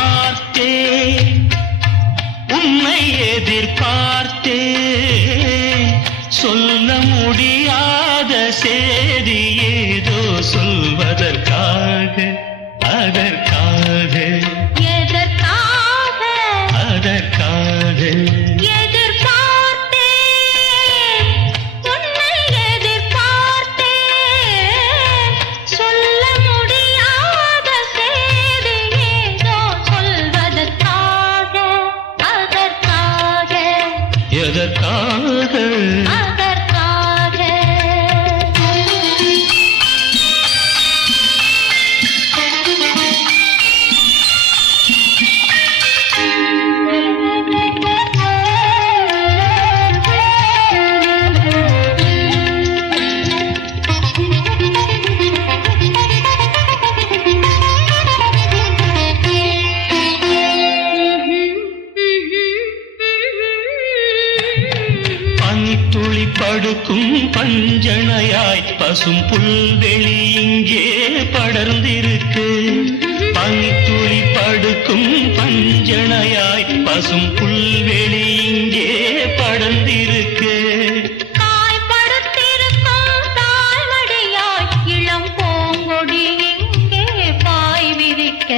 எதிர்பார்த்தேன் உன்னை எதிர்பார்த்தேன் சொல்ல முடியாத செய்தி ஏதோ சொல்வதற்காக அதற்காக எதற்காக அதற்காக எதற்காக அதற்காக துளி படுக்கும் பஞ்சணையாய் பசும் புல்வெளி இங்கே படர்ந்திருக்கு பனித்துளி படுக்கும் பஞ்சணையாய் பசும் புல்வெளி இங்கே படர்ந்திருக்கு காய்படுத்திருக்கும் தாய்மடியாய் இளம் பூங்கொடி இங்கே பாய் விரிக்க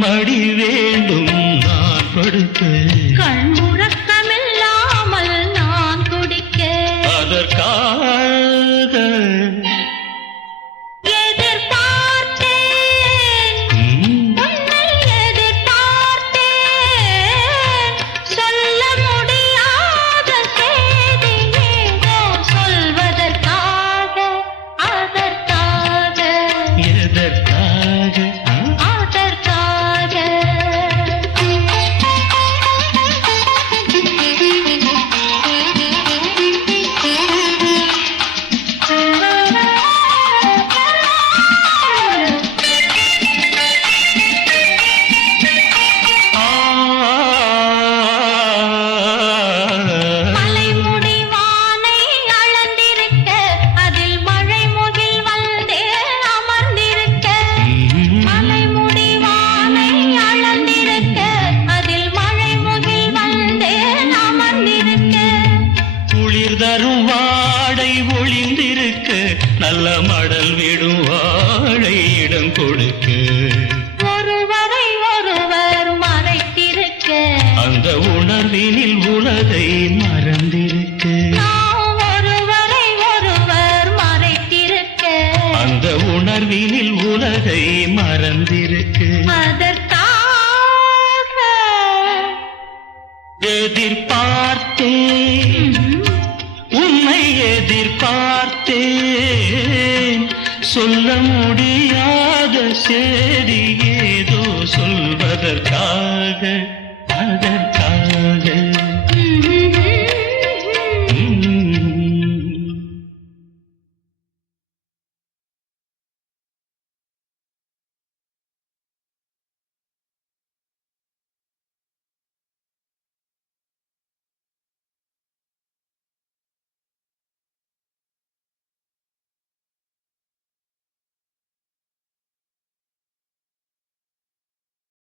மடி வேண்டும் நான் படுக்க கண்முறக்கமில்லாமல் நான் குடிக்க அதற்காக எதிர்பார்த்தேன் உன்னை எதிர்பார்த்தேன் சொல்ல முடியாத செய்தி ஏதோ சொல்வதற்காக அதற்காக எதற்காக தரும் வாடை ஒளிந்திருக்க நல்ல மடல் விடும் வாழை இடம் கொடுக்க ஒருவரை ஒருவர் மறைத்திருக்க அந்த உணர்வினில் உலகை மறந்திருக்க ஒருவரை ஒருவர் மறைத்திருக்க அந்த உணர்வினில் உலகை மறந்திருக்க அதற்காக எதிர்பார்த்தேன் உன்னை எதிர்பார்த்தேன் சொல்ல முடியாத செய்தி ஏதோ சொல்வதற்காக